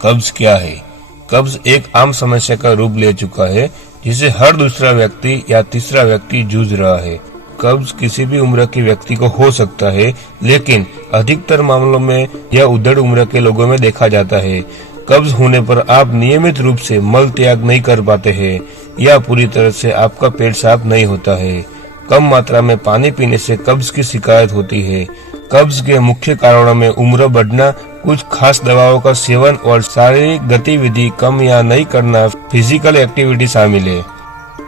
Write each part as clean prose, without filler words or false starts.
कब्ज क्या है? कब्ज एक आम समस्या का रूप ले चुका है जिसे हर दूसरा व्यक्ति या तीसरा व्यक्ति जूझ रहा है। कब्ज किसी भी उम्र के व्यक्ति को हो सकता है, लेकिन अधिकतर मामलों में यह उधेड़ उम्र के लोगों में देखा जाता है। कब्ज होने पर आप नियमित रूप से मल त्याग नहीं कर पाते हैं या पूरी तरह से आपका पेट साफ नहीं होता है। कम मात्रा में पानी पीने से कब्ज की शिकायत होती है। कब्ज के मुख्य कारणों में उम्र बढ़ना, कुछ खास दवाओं का सेवन और शारीरिक गतिविधि कम या नहीं करना, फिजिकल एक्टिविटी शामिल है।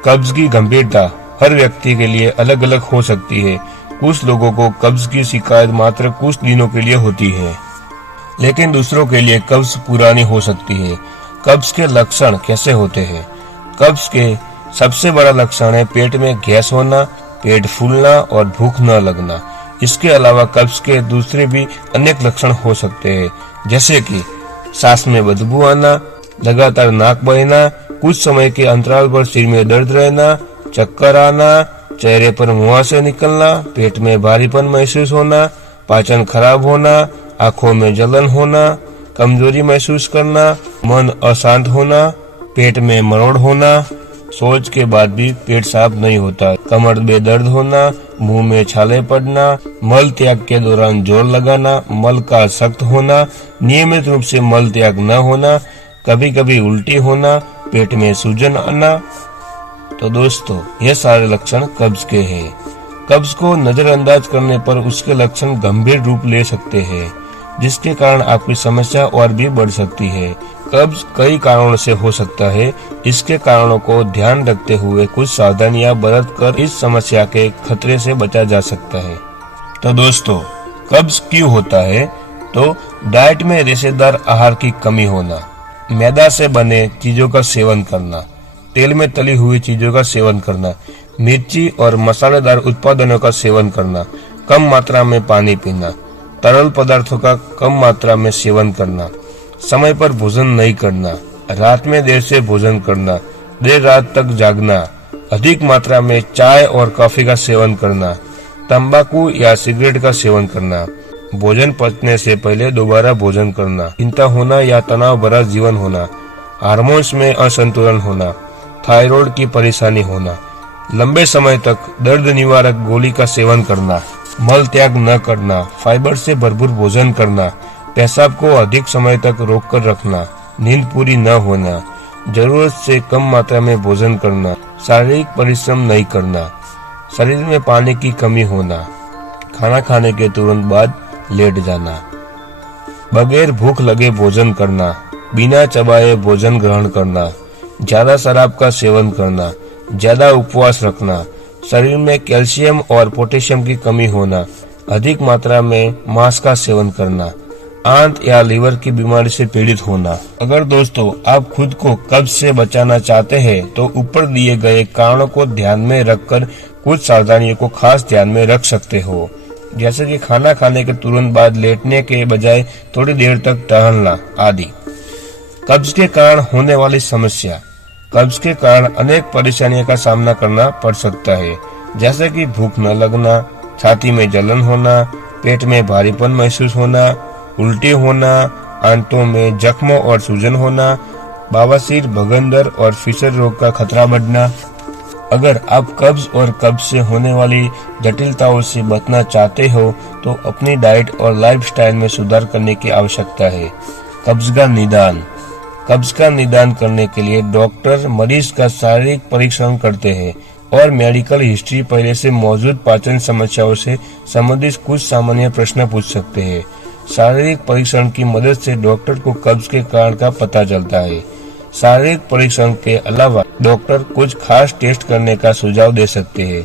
कब्ज की गंभीरता हर व्यक्ति के लिए अलग अलग हो सकती है। कुछ लोगों को कब्ज की शिकायत मात्र कुछ दिनों के लिए होती है, लेकिन दूसरों के लिए कब्ज पुरानी हो सकती है। कब्ज के लक्षण कैसे होते हैं? कब्ज के सबसे बड़ा लक्षण है पेट में गैस होना, पेट फूलना और भूख न लगना। इसके अलावा कब्ज के दूसरे भी अनेक लक्षण हो सकते हैं, जैसे कि सांस में बदबू आना, लगातार नाक बहना, कुछ समय के अंतराल पर सिर में दर्द रहना, चक्कर आना, चेहरे पर मुहासे निकलना, पेट में भारीपन महसूस होना, पाचन खराब होना, आंखों में जलन होना, कमजोरी महसूस करना, मन अशांत होना, पेट में मरोड़ होना, शौच के बाद भी पेट साफ नहीं होता, कमर में दर्द होना, मुंह में छाले पड़ना, मल त्याग के दौरान जोर लगाना, मल का सख्त होना, नियमित रूप से मल त्याग न होना, कभी कभी उल्टी होना, पेट में सूजन आना। तो दोस्तों, ये सारे लक्षण कब्ज के हैं। कब्ज को नजरअंदाज करने पर उसके लक्षण गंभीर रूप ले सकते हैं, जिसके कारण आपकी समस्या और भी बढ़ सकती है। कब्ज कई कारणों से हो सकता है। इसके कारणों को ध्यान रखते हुए कुछ सावधानियां बरत कर इस समस्या के खतरे से बचा जा सकता है। तो दोस्तों, कब्ज क्यों होता है? तो डाइट में रेशेदार आहार की कमी होना, मैदा से बने चीजों का सेवन करना, तेल में तली हुई चीजों का सेवन करना, मिर्ची और मसालेदार उत्पादनों का सेवन करना, कम मात्रा में पानी पीना, तरल पदार्थों का कम मात्रा में सेवन करना, समय पर भोजन नहीं करना, रात में देर से भोजन करना, देर रात तक जागना, अधिक मात्रा में चाय और कॉफी का सेवन करना, तंबाकू या सिगरेट का सेवन करना, भोजन पचने से पहले दोबारा भोजन करना, चिंता होना या तनाव भरा जीवन होना, हार्मोन्स में असंतुलन होना, थायराइड की परेशानी होना, लंबे समय तक दर्द निवारक गोली का सेवन करना, मल त्याग न करना, फाइबर से भरपूर भोजन करना, पेशाब को अधिक समय तक रोककर रखना, नींद पूरी न होना, जरूरत से कम मात्रा में भोजन करना, शारीरिक परिश्रम नहीं करना, शरीर में पानी की कमी होना, खाना खाने के तुरंत बाद लेट जाना, बगैर भूख लगे भोजन करना, बिना चबाए भोजन ग्रहण करना, ज्यादा शराब का सेवन करना, ज्यादा उपवास रखना, शरीर में कैल्शियम और पोटेशियम की कमी होना, अधिक मात्रा में मांस का सेवन करना, आंत या लीवर की बीमारी से पीड़ित होना। अगर दोस्तों आप खुद को कब्ज से बचाना चाहते हैं तो ऊपर दिए गए कारणों को ध्यान में रखकर कुछ सावधानियों को खास ध्यान में रख सकते हो, जैसे कि खाना खाने के तुरंत बाद लेटने के बजाय थोड़ी देर तक टहलना आदि। कब्ज के कारण होने वाली समस्या। कब्ज के कारण अनेक परेशानियों का सामना करना पड़ सकता है, जैसे कि भूख न लगना, छाती में जलन होना, पेट में भारीपन महसूस होना, उल्टी होना, आंतों में जख्म और सूजन होना, बवासीर, भगंदर और फिशर रोग का खतरा बढ़ना। अगर आप कब्ज और कब्ज से होने वाली जटिलताओं से बचना चाहते हो तो अपनी डाइट और लाइफस्टाइल में सुधार करने की आवश्यकता है। कब्ज का निदान। कब्ज का निदान करने के लिए डॉक्टर मरीज का शारीरिक परीक्षण करते हैं और मेडिकल हिस्ट्री पहले से मौजूद पाचन समस्याओं से संबंधित कुछ सामान्य प्रश्न पूछ सकते हैं। शारीरिक परीक्षण की मदद से डॉक्टर को कब्ज के कारण का पता चलता है। शारीरिक परीक्षण के अलावा डॉक्टर कुछ खास टेस्ट करने का सुझाव दे सकते हैं।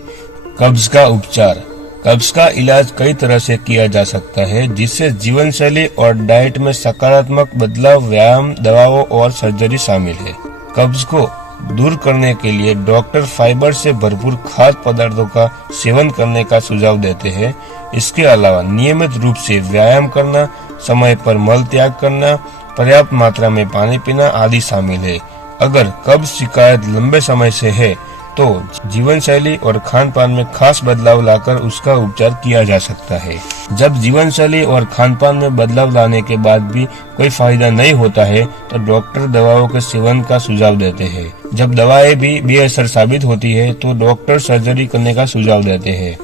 कब्ज का उपचार। कब्ज का इलाज कई तरह से किया जा सकता है, जिससे जीवन शैली और डाइट में सकारात्मक बदलाव, व्यायाम, दवाओं और सर्जरी शामिल है। कब्ज को दूर करने के लिए डॉक्टर फाइबर से भरपूर खाद्य पदार्थों का सेवन करने का सुझाव देते हैं। इसके अलावा नियमित रूप से व्यायाम करना, समय पर मल त्याग करना, पर्याप्त मात्रा में पानी पीना आदि शामिल है। अगर कब्ज शिकायत लंबे समय से है तो जीवन शैली और खान पान में खास बदलाव लाकर उसका उपचार किया जा सकता है। जब जीवन शैली और खान पान में बदलाव लाने के बाद भी कोई फायदा नहीं होता है तो डॉक्टर दवाओं के सेवन का सुझाव देते हैं। जब दवाएं भी बेअसर साबित होती है तो डॉक्टर सर्जरी करने का सुझाव देते हैं।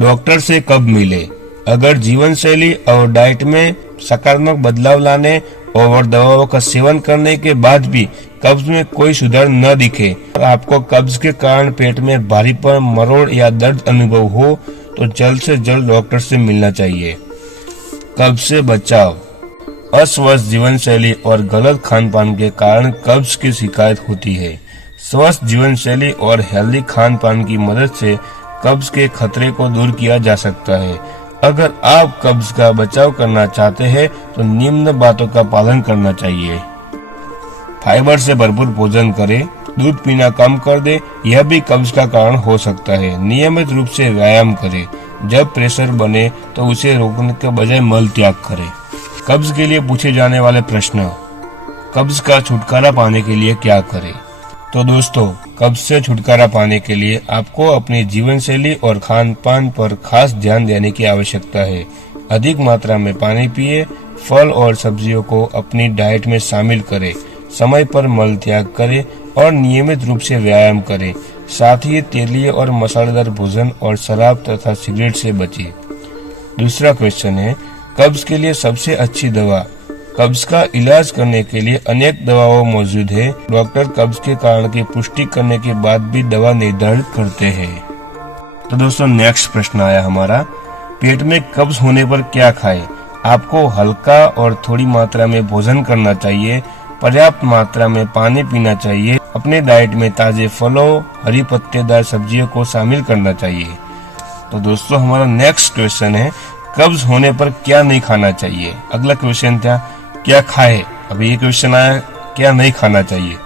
डॉक्टर से कब मिले? अगर जीवन शैली और डाइट में सकारात्मक बदलाव लाने और दवाओं का सेवन करने के बाद भी कब्ज में कोई सुधार न दिखे, आपको कब्ज के कारण पेट में भारीपन, मरोड़ या दर्द अनुभव हो तो जल्द से जल्द डॉक्टर से मिलना चाहिए। कब्ज से बचाव। अस्वस्थ जीवन शैली और गलत खान पान के कारण कब्ज की शिकायत होती है। स्वस्थ जीवन शैली और हेल्दी खान पान की मदद से कब्ज के खतरे को दूर किया जा सकता है। अगर आप कब्ज का बचाव करना चाहते हैं तो निम्न बातों का पालन करना चाहिए। फाइबर से भरपूर भोजन करें, दूध पीना कम कर दे, यह भी कब्ज का कारण हो सकता है। नियमित रूप से व्यायाम करें, जब प्रेशर बने तो उसे रोकने के बजाय मल त्याग करें। कब्ज के लिए पूछे जाने वाले प्रश्न। कब्ज का छुटकारा पाने के लिए क्या करें? तो दोस्तों, कब्ज से छुटकारा पाने के लिए आपको अपनी जीवन शैली और खान पान पर खास ध्यान देने की आवश्यकता है। अधिक मात्रा में पानी पिए, फल और सब्जियों को अपनी डाइट में शामिल करें, समय पर मल त्याग करें और नियमित रूप से व्यायाम करें। साथ ही तेलीय और मसालेदार भोजन और शराब तथा सिगरेट से बचें। दूसरा क्वेश्चन है, कब्ज के लिए सबसे अच्छी दवा। कब्ज का इलाज करने के लिए अनेक दवाओं मौजूद है। डॉक्टर कब्ज के कारण की पुष्टि करने के बाद भी दवा निर्धारित करते हैं। तो दोस्तों, नेक्स्ट प्रश्न आया हमारा, पेट में कब्ज होने पर क्या खाएं? आपको हल्का और थोड़ी मात्रा में भोजन करना चाहिए। पर्याप्त मात्रा में पानी पीना चाहिए। अपने डाइट में ताजे फलों, हरी पत्तेदार सब्जियों को शामिल करना चाहिए। तो दोस्तों, हमारा नेक्स्ट क्वेश्चन है, कब्ज होने पर क्या नहीं खाना चाहिए? अगला क्वेश्चन था क्या खाए, अभी ये क्वेश्चन आया क्या नहीं खाना चाहिए।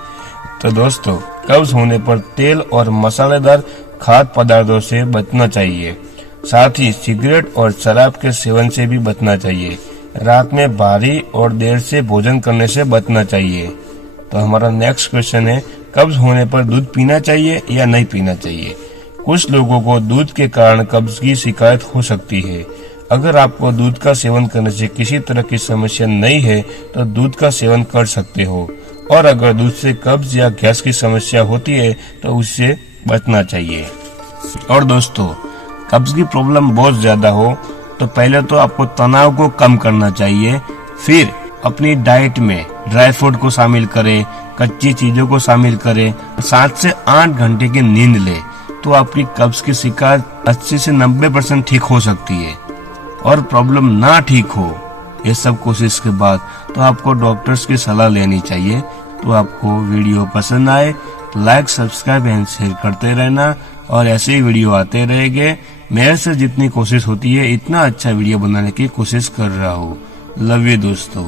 तो दोस्तों, कब्ज होने पर तेल और मसालेदार खाद्य पदार्थों से बचना चाहिए। साथ ही सिगरेट और शराब के सेवन से भी बचना चाहिए। रात में भारी और देर से भोजन करने से बचना चाहिए। तो हमारा नेक्स्ट क्वेश्चन है, कब्ज होने पर दूध पीना चाहिए या नहीं पीना चाहिए? कुछ लोगों को दूध के कारण कब्ज की शिकायत हो सकती है। अगर आपको दूध का सेवन करने से किसी तरह की समस्या नहीं है तो दूध का सेवन कर सकते हो, और अगर दूध से कब्ज या गैस की समस्या होती है तो उससे बचना चाहिए। और दोस्तों, कब्ज की प्रॉब्लम बहुत ज्यादा हो तो पहले तो आपको तनाव को कम करना चाहिए, फिर अपनी डाइट में ड्राई फ्रूट को शामिल करें, कच्ची चीजों को शामिल करें, 7 से 8 घंटे की नींद ले तो आपकी कब्ज की शिकायत 80 से 90% ठीक हो सकती है। और प्रॉब्लम ना ठीक हो ये सब कोशिश के बाद तो आपको डॉक्टर्स की सलाह लेनी चाहिए। तो आपको वीडियो पसंद आए तो लाइक, सब्सक्राइब एंड शेयर करते रहना, और ऐसे ही वीडियो आते रहेंगे। मेरे से जितनी कोशिश होती है इतना अच्छा वीडियो बनाने की कोशिश कर रहा हूँ। लव यू दोस्तों।